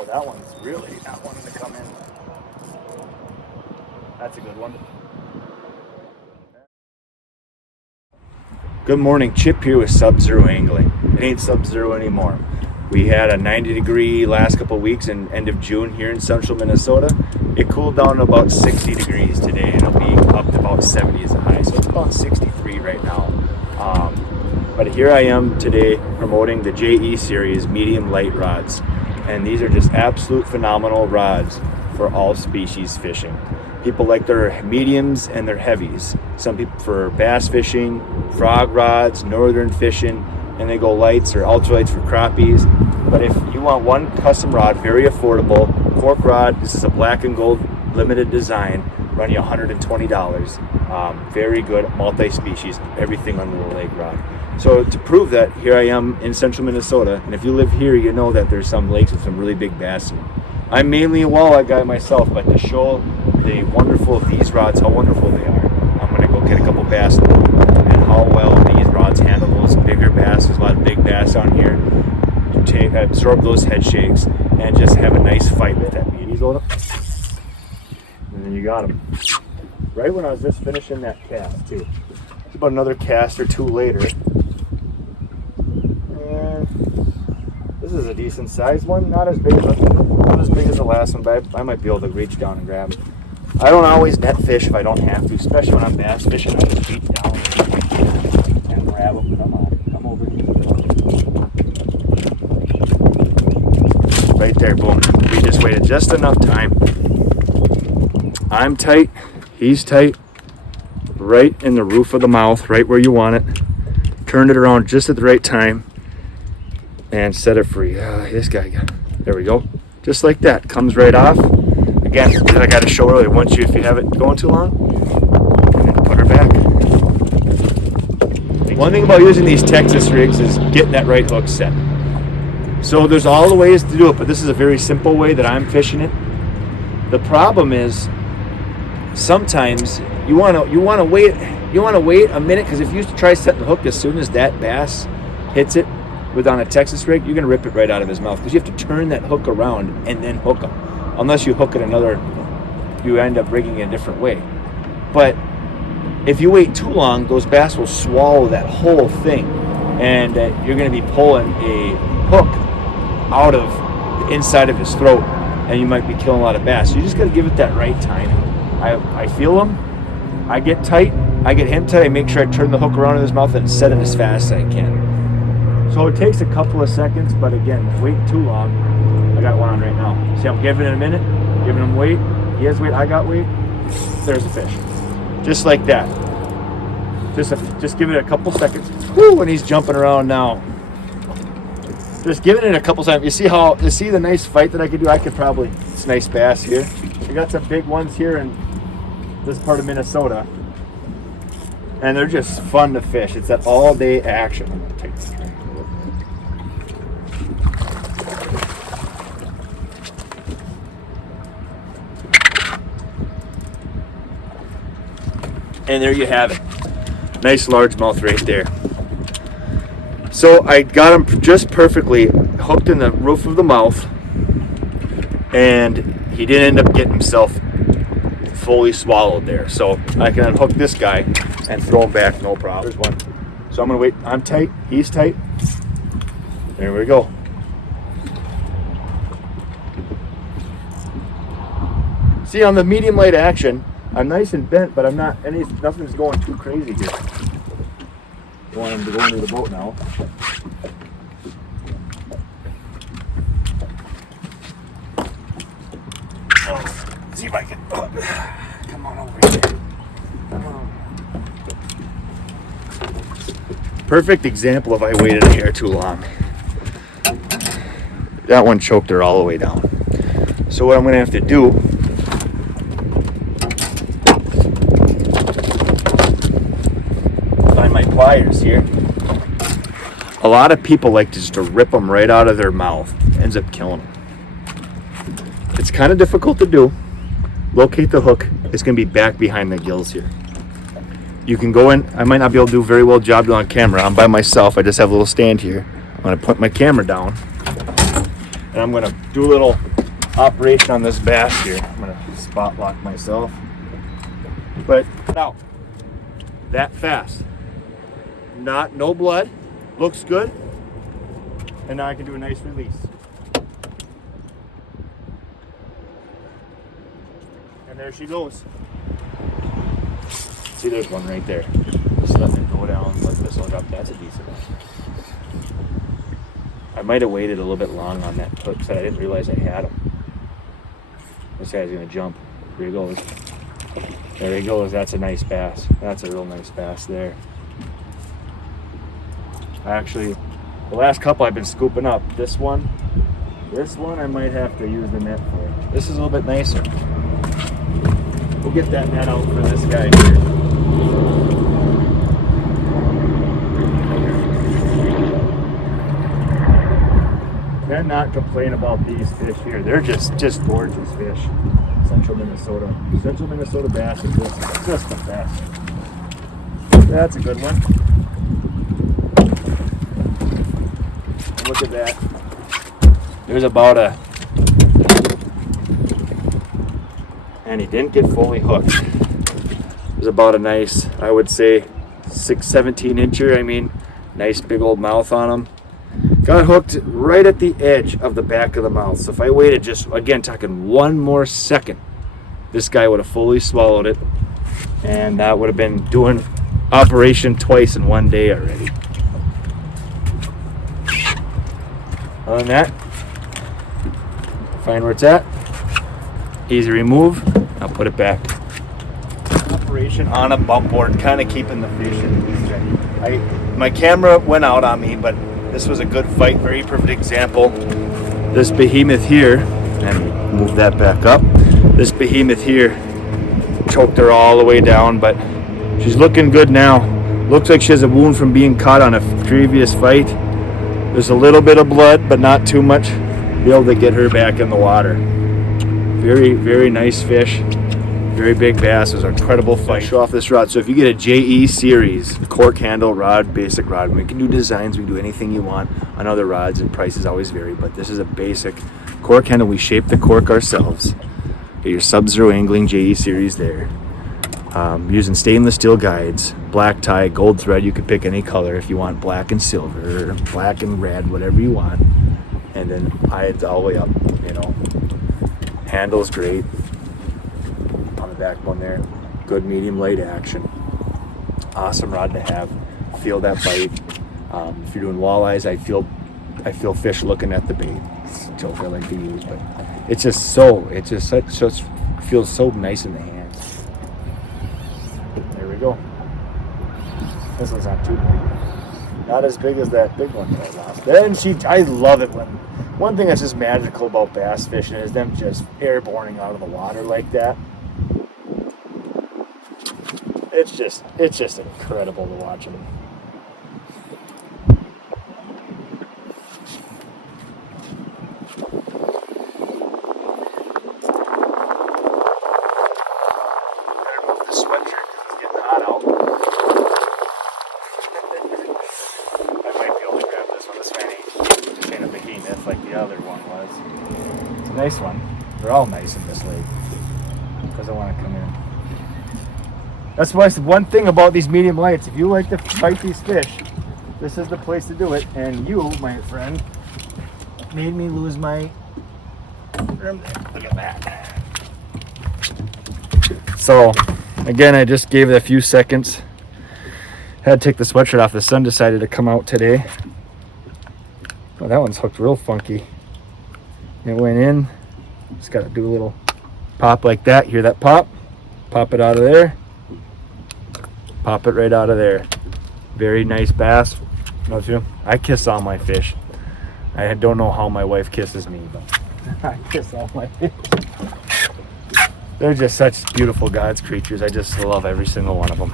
Oh, that one's really not wanting to come in. That's a good one. Good morning, Chip here with Sub-Zero Angling. It ain't Sub-Zero anymore. We had a 90-degree last couple of weeks in end of June here in central Minnesota. It cooled down to about 60 degrees today, and it'll be up to about 70 as a high. So it's about 63 right now. But here I am today promoting the JE series medium light rods. And these are just absolute phenomenal rods for all species fishing. People like their mediums and their heavies. Some people for bass fishing, frog rods, northern fishing, and they go lights or ultralights for crappies. But if you want one custom rod, very affordable, cork rod, this is a black and gold limited design, run you $120. Very good, multi-species, everything on the little lake rod. So to prove that, here I am in central Minnesota, and if you live here, you know that there's some lakes with some really big bass. I'm mainly a walleye guy myself, but to show the wonderful of these rods, how wonderful they are, I'm going to go get a couple bass and how well these rods handle those bigger bass. There's a lot of big bass on here. You absorb those head shakes and just have a nice fight with that meat. And then you got them. Right when I was just finishing that cast too. It's about another cast or two later. And this is a decent sized one. Not as big as the last one, but I might be able to reach down and grab it. I don't always net fish if I don't have to, especially when I'm bass fishing. I just reach down and grab them. Come over here. Right there, boom. We just waited just enough time. I'm tight, he's tight, right in the roof of the mouth, right where you want it. Turned it around just at the right time and set it free. This guy, there we go. Just like that, comes right off. Again, I got to show earlier, if you have it going too long, and then put her back. One thing about using these Texas rigs is getting that right hook set. So there's all the ways to do it, but this is a very simple way that I'm fishing it. The problem is sometimes you want to wait a minute, because if you try setting the hook as soon as that bass hits it on a Texas rig, you're going to rip it right out of his mouth, because you have to turn that hook around and then hook him. Unless you hook it you end up rigging it a different way. But if you wait too long, those bass will swallow that whole thing, and you're going to be pulling a hook out of the inside of his throat, and you might be killing a lot of bass. So you just got to give it that right timing. I feel him, I get tight, I get him tight, I make sure I turn the hook around in his mouth and set it as fast as I can. So it takes a couple of seconds, but again, wait too long. I got one on right now. See, I'm giving it a minute, giving him weight. He has weight, I got weight. There's a fish. Just like that. Just give it a couple seconds. Woo, and he's jumping around now. Just giving it a couple times. You see the nice fight that I could do? It's nice bass here. We got some big ones here in this part of Minnesota. And they're just fun to fish. It's that all day action. I'm gonna take this drink. And there you have it. Nice largemouth right there. So I got him just perfectly hooked in the roof of the mouth, and he didn't end up getting himself fully swallowed there. So I can unhook this guy and throw him back, no problem. There's one. So I'm gonna wait. I'm tight, he's tight. There we go. See, on the medium light action, I'm nice and bent, but nothing's going too crazy here. I want him to go into the boat now. See if I can. Come on over here. Come on. Perfect example if I waited a hair too long. That one choked her all the way down. So what I'm going to have to do, find my pliers here. A lot of people like just to rip them right out of their mouth. Ends up killing them. It's kind of difficult to do. Locate the hook. It's going to be back behind the gills here. You can go in. I might not be able to do a very well job doing on camera. I'm by myself. I just have a little stand here. I'm going to put my camera down. And And I'm gonna do a little operation on this bass here. I'm gonna spot lock myself. But now, that fast. No blood, looks good. And now I can do a nice release. And there she goes. See, there's one right there. Just let it go down, let this one up. That's a decent one. I might have waited a little bit long on that hook, so I didn't realize I had him. This guy's gonna jump. Here he goes. There he goes. That's a nice bass. That's a real nice bass there. Actually, the last couple I've been scooping up. This one I might have to use the net for. This is a little bit nicer. We'll get that net out for this guy here. Can't not complain about these fish here. They're just gorgeous fish. Central Minnesota bass is just the best. That's a good one. Look at that. There's about and he didn't get fully hooked. There's about a nice, I would say, 17 incher. I mean, nice big old mouth on him. Got hooked right at the edge of the back of the mouth. So if I waited just, again, talking one more second, this guy would have fully swallowed it. And that would have been doing operation twice in one day already. Other than that, find where it's at. Easy remove. I'll put it back. Operation on a bump board, kind of keeping the fish in. My camera went out on me, but this was a good fight. Very perfect example. This behemoth here, and move that back up. This behemoth here choked her all the way down, but she's looking good now. Looks like she has a wound from being caught on a previous fight. There's a little bit of blood, but not too much. Be able to get her back in the water. Very, very nice fish. Very big bass. It was an incredible fight. Show off this rod. So if you get a JE series cork handle rod, basic rod, we can do designs. We can do anything you want on other rods, and prices always vary. But this is a basic cork handle. We shape the cork ourselves. Get your Sub-Zero angling JE series there. Using stainless steel guides, black tie, gold thread. You can pick any color if you want, black and silver, black and red, whatever you want. And then hides all the way up, you know. Handle's great. On the backbone there, good medium light action. Awesome rod to have. Feel that bite. If you're doing walleyes, I feel fish looking at the bait. It's a joke I like to use, but it just feels so nice in the hands. There we go. This one's not too big. Not as big as that big one that I lost. And I love it when, one thing that's just magical about bass fishing is them just airborning out of the water like that. It's just incredible to watch them. Like the other one was. It's a nice one. They're all nice in this lake. Doesn't want to come in. That's why it's one thing about these medium lights. If you like to fight these fish, this is the place to do it. And you, my friend, made me lose my. Look at that. So, again, I just gave it a few seconds. Had to take the sweatshirt off. The sun decided to come out today. Oh, that one's hooked real funky. It went in. Just got to do a little pop like that. Hear that pop? Pop it out of there. Pop it right out of there. Very nice bass. I kiss all my fish. I don't know how my wife kisses me, but I kiss all my fish. They're just such beautiful God's creatures. I just love every single one of them.